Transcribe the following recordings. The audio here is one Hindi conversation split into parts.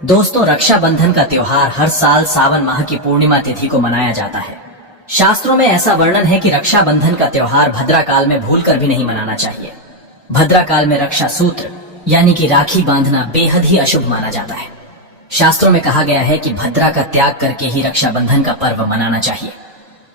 दोस्तों, रक्षाबंधन का त्योहार हर साल सावन माह की पूर्णिमा तिथि को मनाया जाता है। शास्त्रों में ऐसा वर्णन है कि रक्षाबंधन का त्योहार भद्रा काल में भूलकर भी नहीं मनाना चाहिए। भद्रा काल में रक्षा सूत्र यानी कि राखी बांधना बेहद ही अशुभ माना जाता है। शास्त्रों में कहा गया है कि भद्रा का त्याग करके ही रक्षाबंधन का पर्व मनाना चाहिए।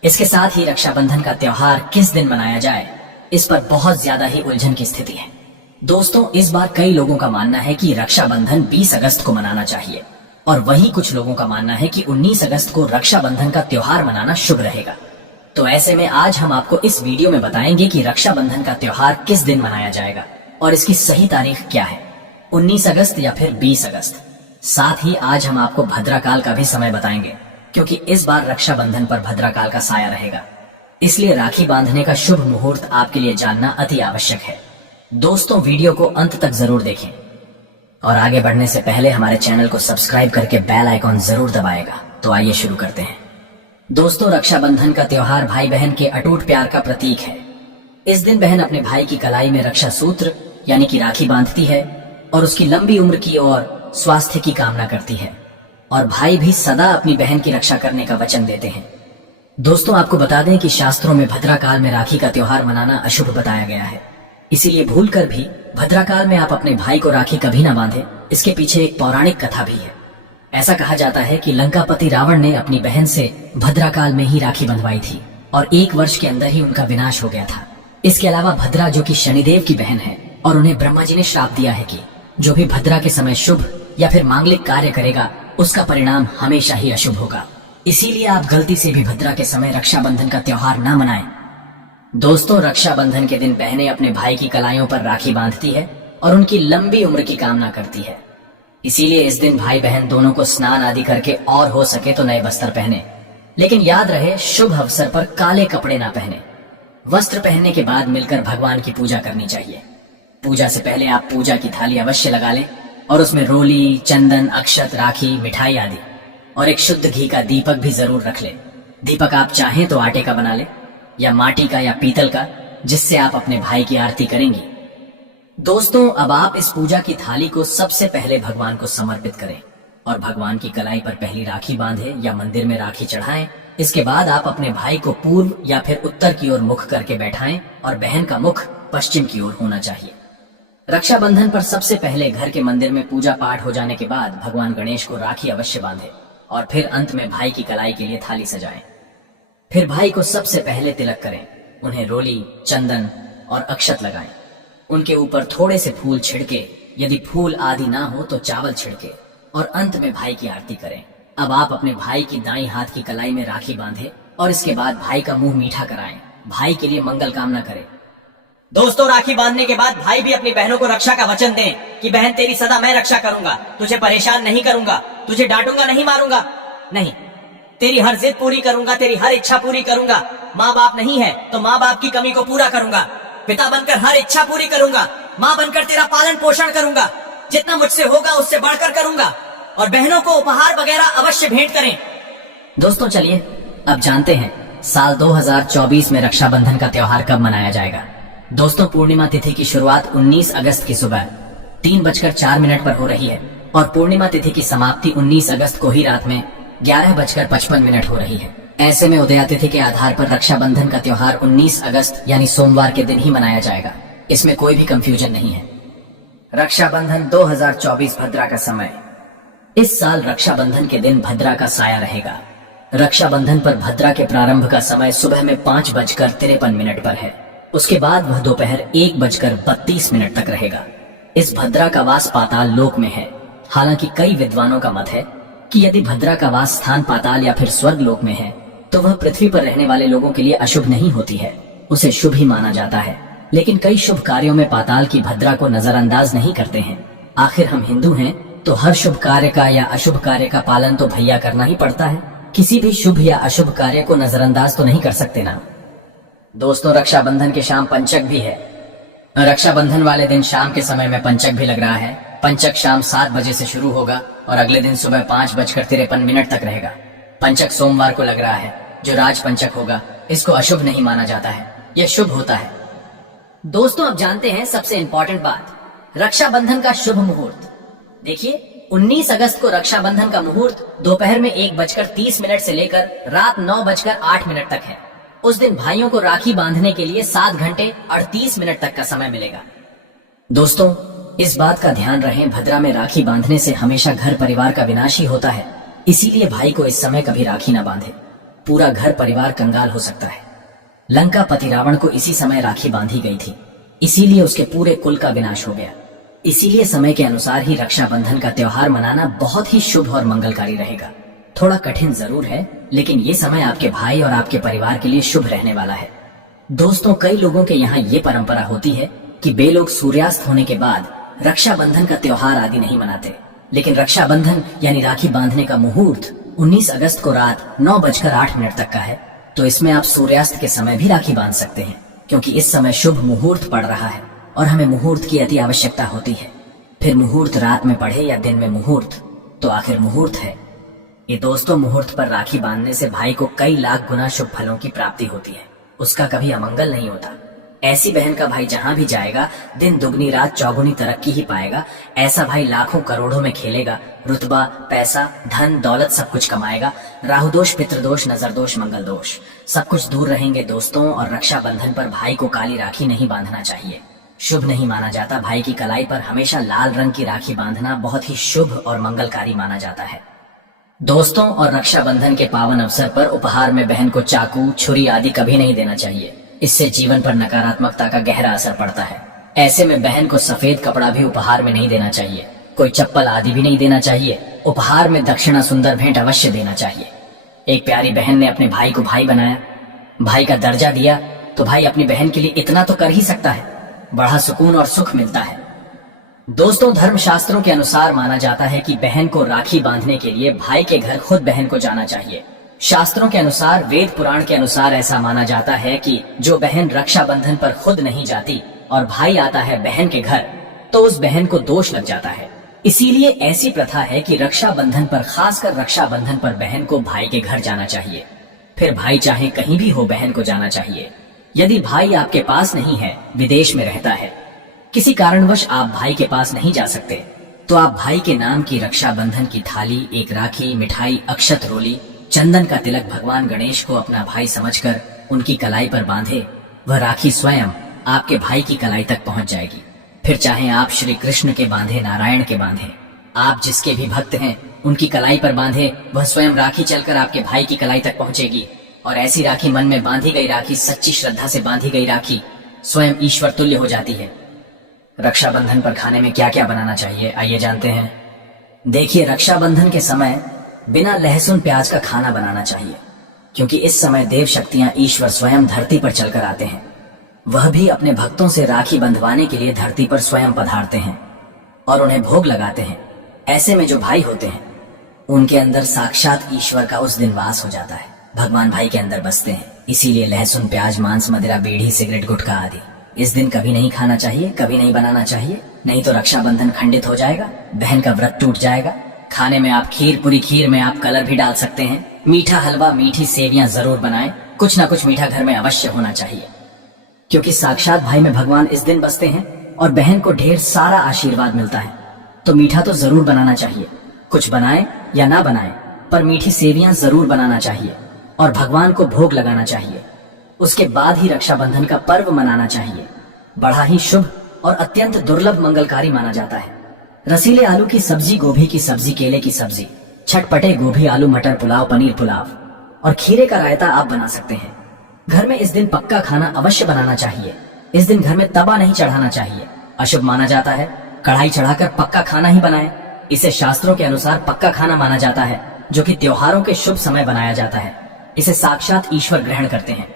इसके साथ ही रक्षाबंधन का त्योहार किस दिन मनाया जाए, इस पर बहुत ज्यादा ही उलझन की स्थिति है। दोस्तों, इस बार कई लोगों का मानना है कि रक्षाबंधन 20 अगस्त को मनाना चाहिए और वहीं कुछ लोगों का मानना है कि 19 अगस्त को रक्षाबंधन का त्योहार मनाना शुभ रहेगा। तो ऐसे में आज हम आपको इस वीडियो में बताएंगे कि रक्षाबंधन का त्योहार किस दिन मनाया जाएगा और इसकी सही तारीख क्या है, 19 अगस्त या फिर 20 अगस्त। साथ ही आज हम आपको भद्राकाल का भी समय बताएंगे, क्योंकि इस बार रक्षाबंधन पर भद्राकाल का साया रहेगा। इसलिए राखी बांधने का शुभ मुहूर्त आपके लिए जानना अति आवश्यक है। दोस्तों, वीडियो को अंत तक जरूर देखें और आगे बढ़ने से पहले हमारे चैनल को सब्सक्राइब करके बेल आइकॉन जरूर दबाएगा। तो आइए शुरू करते हैं। दोस्तों, रक्षाबंधन का त्योहार भाई बहन के अटूट प्यार का प्रतीक है। इस दिन बहन अपने भाई की कलाई में रक्षा सूत्र यानी कि राखी बांधती है और उसकी लंबी उम्र की और स्वास्थ्य की कामना करती है, और भाई भी सदा अपनी बहन की रक्षा करने का वचन देते हैं। दोस्तों, आपको बता दें कि शास्त्रों में भद्राकाल में राखी का त्योहार मनाना अशुभ बताया गया है। इसीलिए भूलकर भी भद्राकाल में आप अपने भाई को राखी कभी ना बांधे। इसके पीछे एक पौराणिक कथा भी है। ऐसा कहा जाता है कि लंकापति रावण ने अपनी बहन से भद्राकाल में ही राखी बंधवाई थी और 1 वर्ष के अंदर ही उनका विनाश हो गया था। इसके अलावा भद्रा, जो कि शनिदेव की बहन है, और उन्हें ब्रह्मा जी ने श्राप दिया है कि जो भी भद्रा के समय शुभ या फिर मांगलिक कार्य करेगा उसका परिणाम हमेशा ही अशुभ होगा। इसीलिए आप गलती से भी भद्रा के समय रक्षाबंधन का त्योहार ना मनाएं। दोस्तों, रक्षाबंधन के दिन बहनें अपने भाई की कलाइयों पर राखी बांधती है और उनकी लंबी उम्र की कामना करती है। इसीलिए इस दिन भाई बहन दोनों को स्नान आदि करके और हो सके तो नए वस्त्र पहने, लेकिन याद रहे शुभ अवसर पर काले कपड़े ना पहने। वस्त्र पहनने के बाद मिलकर भगवान की पूजा करनी चाहिए। पूजा से पहले आप पूजा की थाली अवश्य लगा लें और उसमें रोली, चंदन, अक्षत, राखी, मिठाई आदि और एक शुद्ध घी का दीपक भी जरूर रख ले। दीपक आप चाहें तो आटे का बना ले या माटी का या पीतल का, जिससे आप अपने भाई की आरती करेंगी। दोस्तों, अब आप इस पूजा की थाली को सबसे पहले भगवान को समर्पित करें और भगवान की कलाई पर पहली राखी बांधे या मंदिर में राखी चढ़ाएं। इसके बाद आप अपने भाई को पूर्व या फिर उत्तर की ओर मुख करके बैठाएं और बहन का मुख पश्चिम की ओर होना चाहिए। रक्षाबंधन पर सबसे पहले घर के मंदिर में पूजा पाठ हो जाने के बाद भगवान गणेश को राखी अवश्य बांधे और फिर अंत में भाई की कलाई के लिए थाली सजाएं। फिर भाई को सबसे पहले तिलक करें, उन्हें रोली, चंदन और अक्षत लगाएं। उनके ऊपर थोड़े से फूल छिड़के, यदि फूल आदि ना हो तो चावल छिड़के, और अंत में भाई की आरती करें। अब आप अपने भाई की दाईं हाथ की कलाई में राखी बांधे और इसके बाद भाई का मुंह मीठा कराएं। भाई के लिए मंगल कामना करें। दोस्तों, राखी बांधने के बाद भाई भी अपनी बहनों को रक्षा का वचन दें कि बहन तेरी सदा मैं रक्षा करूंगा, तुझे परेशान नहीं करूंगा, तुझे डांटूंगा नहीं, मारूंगा नहीं, तेरी हर जिद पूरी करूंगा, तेरी हर इच्छा पूरी करूंगा। माँ बाप नहीं है तो माँ बाप की कमी को पूरा करूंगा। पिता बनकर हर इच्छा पूरी करूंगा। माँ बनकर तेरा पालन पोषण करूंगा। जितना मुझसे होगा उससे बढ़कर करूंगा। और बहनों को उपहार वगैरह अवश्य भेंट करें। दोस्तों, चलिए अब जानते हैं साल 2024 में रक्षाबंधन का त्योहार कब मनाया जाएगा। दोस्तों, पूर्णिमा तिथि की शुरुआत 19 अगस्त की सुबह 3:04 पर हो रही है और पूर्णिमा तिथि की समाप्ति 19 अगस्त को ही रात में 11:55 हो रही है। ऐसे में उदया तिथि के आधार पर रक्षाबंधन का त्योहार 19 अगस्त यानी सोमवार के दिन ही मनाया जाएगा। इसमें कोई भी कंफ्यूजन नहीं है। रक्षाबंधन 2024 भद्रा का समय। इस साल रक्षाबंधन के दिन भद्रा का साया रहेगा। रक्षाबंधन पर भद्रा के प्रारंभ का समय सुबह में 5:53 पर है। उसके बाद वह दोपहर 1:32 तक रहेगा। इस भद्रा का वास पाताल लोक में है। हालांकि कई विद्वानों का मत है कि यदि भद्रा का वास स्थान पाताल या फिर स्वर्ग लोक में है तो वह पृथ्वी पर रहने वाले लोगों के लिए अशुभ नहीं होती है, उसे शुभ ही माना जाता है। लेकिन कई शुभ कार्यों में पाताल की भद्रा को नजरअंदाज नहीं करते हैं। आखिर हम हिंदू हैं तो हर शुभ कार्य का या अशुभ कार्य का पालन तो भैया करना ही पड़ता है। किसी भी शुभ या अशुभ कार्य को नजरअंदाज तो नहीं कर सकते ना। दोस्तों, रक्षाबंधन के शाम पंचक भी है। रक्षाबंधन वाले दिन शाम के समय में पंचक भी लग रहा है। पंचक शाम 7 बजे से शुरू होगा और अगले दिन सुबह 5:53 तक रहेगा। पंचक सोमवार को लग रहा है, जो राज पंचक होगा। इसको अशुभ नहीं माना जाता है, यह शुभ होता है। दोस्तों, अब जानते हैं सबसे इंपॉर्टेंट बात, रक्षाबंधन का शुभ मुहूर्त। देखिए, 19 अगस्त को रक्षाबंधन का मुहूर्त दोपहर में 1:30 से लेकर रात 9:08 तक है। उस दिन भाइयों को राखी बांधने के लिए 7 घंटे 38 मिनट तक का समय मिलेगा। दोस्तों, इस बात का ध्यान रहे, भद्रा में राखी बांधने से हमेशा घर परिवार का विनाश ही होता है। इसीलिए भाई को इस समय कभी राखी ना बांधे, पूरा घर परिवार कंगाल हो सकता है। लंका पति रावण को इसी समय राखी बांधी गई थी, इसीलिए उसके पूरे कुल का विनाश हो गया। इसीलिए समय के अनुसार ही रक्षाबंधन का त्योहार मनाना बहुत ही शुभ और मंगलकारी रहेगा। थोड़ा कठिन जरूर है, लेकिन ये समय आपके भाई और आपके परिवार के लिए शुभ रहने वाला है। दोस्तों, कई लोगों के यहाँ ये परंपरा होती है कि वे लोग सूर्यास्त होने के बाद रक्षाबंधन का त्योहार आदि नहीं मनाते, लेकिन रक्षाबंधन यानी राखी बांधने का मुहूर्त 19 अगस्त को रात 9:08 तक का है। तो इसमें आप सूर्यास्त के समय भी राखी बांध सकते हैं, क्योंकि इस समय शुभ मुहूर्त पड़ रहा है और हमें मुहूर्त की अति आवश्यकता होती है। फिर मुहूर्त रात में पड़े या दिन में मुहूर्त, तो आखिर मुहूर्त है। ये दोस्तों, मुहूर्त पर राखी बांधने से भाई को कई लाख गुना शुभ फलों की प्राप्ति होती है, उसका कभी अमंगल नहीं होता। ऐसी बहन का भाई जहां भी जाएगा दिन दुगनी रात चौगुनी तरक्की ही पाएगा। ऐसा भाई लाखों करोड़ों में खेलेगा, रुतबा, पैसा, धन दौलत सब कुछ कमाएगा। राहु दोष, पितृदोष, नजर दोष, मंगल दोष सब कुछ दूर रहेंगे दोस्तों। और रक्षाबंधन पर भाई को काली राखी नहीं बांधना चाहिए, शुभ नहीं माना जाता। भाई की कलाई पर हमेशा लाल रंग की राखी बांधना बहुत ही शुभ और मंगलकारी माना जाता है दोस्तों। और रक्षाबंधन के पावन अवसर पर उपहार में बहन को चाकू, छुरी आदि कभी नहीं देना चाहिए, इससे जीवन पर नकारात्मकता का गहरा असर पड़ता है। ऐसे में बहन को सफेद कपड़ा भी उपहार में नहीं देना चाहिए, कोई चप्पल आदि भी नहीं देना चाहिए। उपहार में दक्षिणा, सुंदर भेंट अवश्य देना चाहिए। एक प्यारी बहन ने अपने भाई को भाई बनाया, भाई का दर्जा दिया, तो भाई अपनी बहन के लिए इतना तो कर ही सकता है, बड़ा सुकून और सुख मिलता है। दोस्तों, धर्मशास्त्रों के अनुसार माना जाता है कि बहन को राखी बांधने के लिए भाई के घर खुद बहन को जाना चाहिए। शास्त्रों के अनुसार, वेद पुराण के अनुसार ऐसा माना जाता है कि जो बहन रक्षाबंधन पर खुद नहीं जाती और भाई आता है बहन के घर, तो उस बहन को दोष लग जाता है। इसीलिए ऐसी प्रथा है कि रक्षाबंधन पर, खासकर रक्षाबंधन पर बहन को भाई के घर जाना चाहिए। फिर भाई चाहे कहीं भी हो, बहन को जाना चाहिए। यदि भाई आपके पास नहीं है, विदेश में रहता है, किसी कारणवश आप भाई के पास नहीं जा सकते, तो आप भाई के नाम की रक्षाबंधन की थाली, एक राखी, मिठाई, अक्षत रोली, चंदन का तिलक भगवान गणेश को अपना भाई समझकर उनकी कलाई पर बांधे। वह राखी स्वयं आपके भाई की कलाई तक पहुंच जाएगी। फिर चाहे आप श्री कृष्ण के बांधे, नारायण के बांधे, आप जिसके भी भक्त हैं उनकी कलाई पर बांधे, वह स्वयं राखी चलकर आपके भाई की कलाई तक पहुंचेगी। और ऐसी राखी, मन में बांधी गई राखी, सच्ची श्रद्धा से बांधी गई राखी स्वयं ईश्वर तुल्य हो जाती है। रक्षाबंधन पर खाने में क्या क्या बनाना चाहिए, आइए जानते हैं। देखिए, रक्षाबंधन के समय बिना लहसुन प्याज का खाना बनाना चाहिए, क्योंकि इस समय देव शक्तियां, ईश्वर स्वयं धरती पर चलकर आते हैं। वह भी अपने भक्तों से राखी बंधवाने के लिए धरती पर स्वयं पधारते हैं और उन्हें भोग लगाते हैं। ऐसे में जो भाई होते हैं उनके अंदर साक्षात ईश्वर का उस दिन वास हो जाता है, भगवान भाई के अंदर बसते हैं। इसीलिए लहसुन प्याज, मांस, मदिरा, बीड़ी, सिगरेट, गुटखा आदि इस दिन कभी नहीं खाना चाहिए, कभी नहीं बनाना चाहिए, नहीं तो रक्षाबंधन खंडित हो जाएगा, बहन का व्रत टूट जाएगा। खाने में आप खीर, पूरी खीर में आप कलर भी डाल सकते हैं। मीठा हलवा, मीठी सेवियां जरूर बनाएं। कुछ ना कुछ मीठा घर में अवश्य होना चाहिए, क्योंकि साक्षात भाई में भगवान इस दिन बसते हैं और बहन को ढेर सारा आशीर्वाद मिलता है। तो मीठा तो जरूर बनाना चाहिए, कुछ बनाएं या ना बनाएं, पर मीठी सेवियां जरूर बनाना चाहिए और भगवान को भोग लगाना चाहिए। उसके बाद ही रक्षाबंधन का पर्व मनाना चाहिए। बड़ा ही शुभ और अत्यंत दुर्लभ मंगलकारी माना जाता है। रसीले आलू की सब्जी, गोभी की सब्जी, केले की सब्जी, छटपटे गोभी, आलू मटर पुलाव, पनीर पुलाव और खीरे का रायता आप बना सकते हैं। घर में इस दिन पक्का खाना अवश्य बनाना चाहिए। इस दिन घर में तवा नहीं चढ़ाना चाहिए, अशुभ माना जाता है। कढ़ाई चढ़ाकर पक्का खाना ही बनाएं। इसे शास्त्रों के अनुसार पक्का खाना माना जाता है, जो कि त्योहारों के शुभ समय बनाया जाता है। इसे साक्षात ईश्वर ग्रहण करते हैं।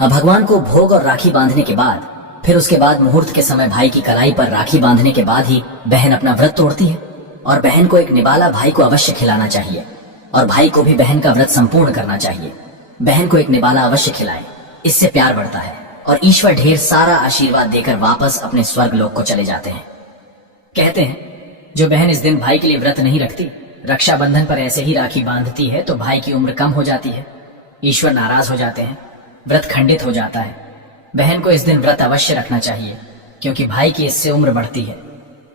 अब भगवान को भोग और राखी बांधने के बाद, फिर उसके बाद मुहूर्त के समय भाई की कलाई पर राखी बांधने के बाद ही बहन अपना व्रत तोड़ती है और बहन को एक निवाला भाई को अवश्य खिलाना चाहिए और भाई को भी बहन का व्रत संपूर्ण करना चाहिए। बहन को एक निवाला अवश्य खिलाएं, इससे प्यार बढ़ता है और ईश्वर ढेर सारा आशीर्वाद देकर वापस अपने स्वर्ग लोक को चले जाते हैं। कहते हैं जो बहन इस दिन भाई के लिए व्रत नहीं रखती, रक्षाबंधन पर ऐसे ही राखी बांधती है, तो भाई की उम्र कम हो जाती है, ईश्वर नाराज हो जाते हैं, व्रत खंडित हो जाता है। बहन को इस दिन व्रत अवश्य रखना चाहिए, क्योंकि भाई की इससे उम्र बढ़ती है,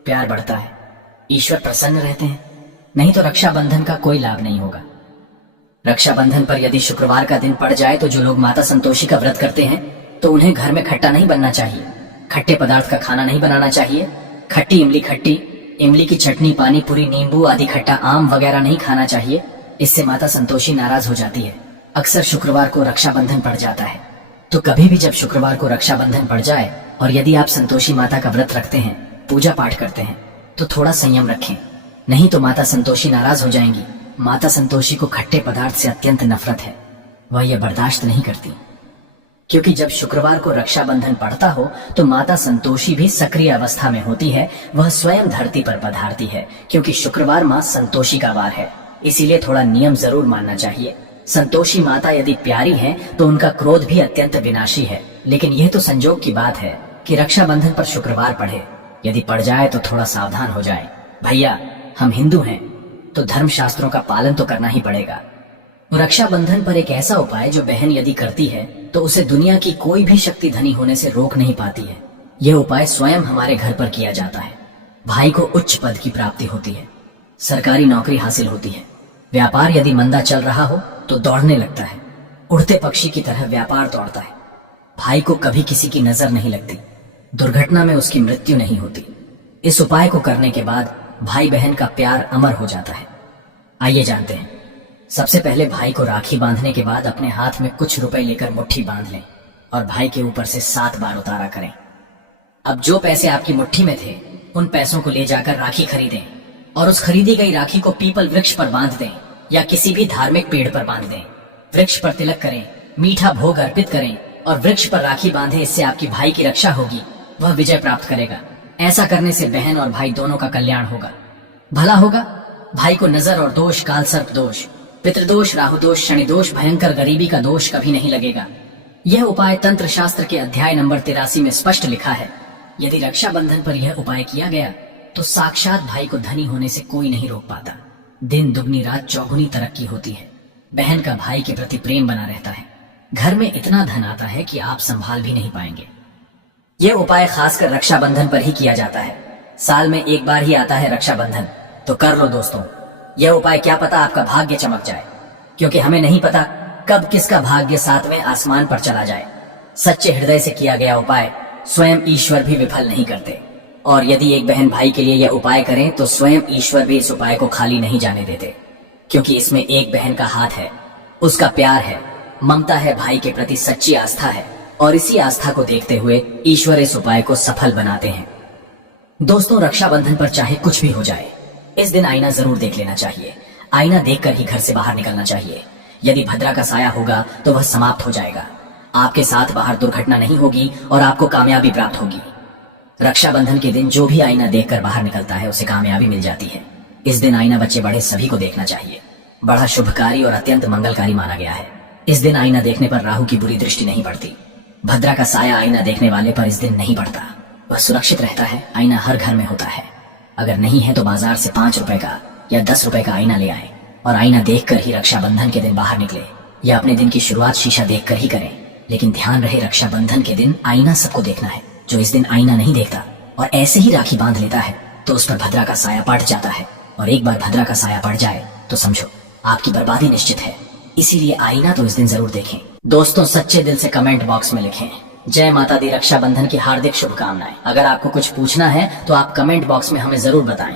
प्यार बढ़ता है। ईश्वर प्रसन्न रहते हैं, नहीं तो रक्षाबंधन का कोई लाभ नहीं होगा। रक्षाबंधन पर यदि शुक्रवार का दिन पड़ जाए तो जो लोग माता संतोषी का व्रत करते हैं तो उन्हें घर में खट्टा नहीं बनना चाहिए, खट्टे पदार्थ का खाना नहीं बनाना चाहिए। खट्टी इमली की चटनी, पानी पूरी, नींबू आदि खट्टा आम वगैरह नहीं खाना चाहिए। इससे माता संतोषी नाराज हो जाती है। अक्सर शुक्रवार को रक्षाबंधन पड़ जाता है, तो कभी भी जब शुक्रवार को रक्षाबंधन पड़ जाए और यदि आप संतोषी माता का व्रत रखते हैं, पूजा पाठ करते हैं, तो थोड़ा संयम रखें, नहीं तो माता संतोषी नाराज हो जाएंगी। माता संतोषी को खट्टे पदार्थ से अत्यंत नफरत है, वह यह बर्दाश्त नहीं करती। क्योंकि जब शुक्रवार को रक्षाबंधन पड़ता हो तो माता संतोषी भी सक्रिय अवस्था में होती है, वह स्वयं धरती पर पधारती है। क्योंकि शुक्रवार माँ संतोषी का वार है, इसीलिए थोड़ा नियम जरूर मानना चाहिए। संतोषी माता यदि प्यारी हैं तो उनका क्रोध भी अत्यंत विनाशी है। लेकिन यह तो संजोग की बात है कि रक्षाबंधन पर शुक्रवार पड़े, यदि पड़ जाए तो थोड़ा सावधान हो जाए। भैया, हम हिंदू हैं तो धर्म शास्त्रों का पालन तो करना ही पड़ेगा। रक्षाबंधन पर एक ऐसा उपाय जो बहन यदि करती है तो उसे दुनिया की कोई भी शक्ति धनी होने से रोक नहीं पाती है। यह उपाय स्वयं हमारे घर पर किया जाता है। भाई को उच्च पद की प्राप्ति होती है, सरकारी नौकरी हासिल होती है, व्यापार यदि मंदा चल रहा हो तो दौड़ने लगता है, उड़ते पक्षी की तरह व्यापार दौड़ता है। भाई को कभी किसी की नजर नहीं लगती, दुर्घटना में उसकी मृत्यु नहीं होती। इस उपाय को करने के बाद भाई बहन का प्यार अमर हो जाता है। आइए जानते हैं। सबसे पहले भाई को राखी बांधने के बाद अपने हाथ में कुछ रुपए लेकर मुट्ठी बांध लें और भाई के ऊपर से 7 बार उतारा करें। अब जो पैसे आपकी मुट्ठी में थे उन पैसों को ले जाकर राखी खरीदें और उस खरीदी गई राखी को पीपल वृक्ष पर बांध दें या किसी भी धार्मिक पेड़ पर बांध दें। वृक्ष पर तिलक करें, मीठा भोग अर्पित करें और वृक्ष पर राखी बांधे। इससे आपकी भाई की रक्षा होगी, वह विजय प्राप्त करेगा। ऐसा करने से बहन और भाई दोनों का कल्याण होगा, भला होगा। भाई को नजर और दोष, काल सर्प दोष, पितृदोष, राहु दोष, शनि दोष, भयंकर गरीबी का दोष कभी नहीं लगेगा। यह उपाय तंत्र शास्त्र के अध्याय नंबर 83 में स्पष्ट लिखा है। यदि रक्षाबंधन पर यह उपाय किया गया तो साक्षात भाई को धनी होने से कोई नहीं रोक पाता। दिन दुगनी रात चौगुनी तरक्की होती है। बहन का भाई के प्रति प्रेम बना रहता है। घर में इतना धन आता है कि आप संभाल भी नहीं पाएंगे। यह उपाय खासकर रक्षाबंधन पर ही किया जाता है। साल में एक बार ही आता है रक्षाबंधन, तो कर लो दोस्तों। यह उपाय क्या पता आपका भाग्य चमक जाए, क्योंकि हमें नहीं पता कब किसका भाग्य 7वें आसमान पर चला जाए। सच्चे हृदय से किया गया उपाय स्वयं ईश्वर भी विफल नहीं करते। और यदि एक बहन भाई के लिए यह उपाय करें तो स्वयं ईश्वर भी इस उपाय को खाली नहीं जाने देते, क्योंकि इसमें एक बहन का हाथ है, उसका प्यार है, ममता है, भाई के प्रति सच्ची आस्था है। और इसी आस्था को देखते हुए ईश्वर इस उपाय को सफल बनाते हैं। दोस्तों, रक्षाबंधन पर चाहे कुछ भी हो जाए, इस दिन आईना जरूर देख लेना चाहिए। आईना देखकर ही घर से बाहर निकलना चाहिए। यदि भद्रा का साया होगा तो वह समाप्त हो जाएगा। आपके साथ बाहर दुर्घटना नहीं होगी और आपको कामयाबी प्राप्त होगी। रक्षाबंधन के दिन जो भी आईना देखकर बाहर निकलता है उसे कामयाबी मिल जाती है। इस दिन आईना बच्चे बड़े सभी को देखना चाहिए। बड़ा शुभकारी और अत्यंत मंगलकारी माना गया है। इस दिन आईना देखने पर राहु की बुरी दृष्टि नहीं पड़ती। भद्रा का साया आईना देखने वाले पर इस दिन नहीं पड़ता, वह सुरक्षित रहता है। आईना हर घर में होता है। अगर नहीं है तो बाजार से 5 रुपए का या 10 रुपए का आईना ले आए और आईना देखकर ही रक्षाबंधन के दिन बाहर निकले, या अपने दिन की शुरुआत शीशा देखकर ही करें। लेकिन ध्यान रहे, रक्षाबंधन के दिन आईना सबको देखना है। जो इस दिन आईना नहीं देखता और ऐसे ही राखी बांध लेता है तो उस पर भद्रा का साया पड़ जाता है। और एक बार भद्रा का साया पड़ जाए तो समझो आपकी बर्बादी निश्चित है। इसीलिए आईना तो इस दिन जरूर देखें। दोस्तों, सच्चे दिल से कमेंट बॉक्स में लिखें, जय माता दी, रक्षाबंधन की हार्दिक शुभकामनाएं। अगर आपको कुछ पूछना है तो आप कमेंट बॉक्स में हमें जरूर बताएं।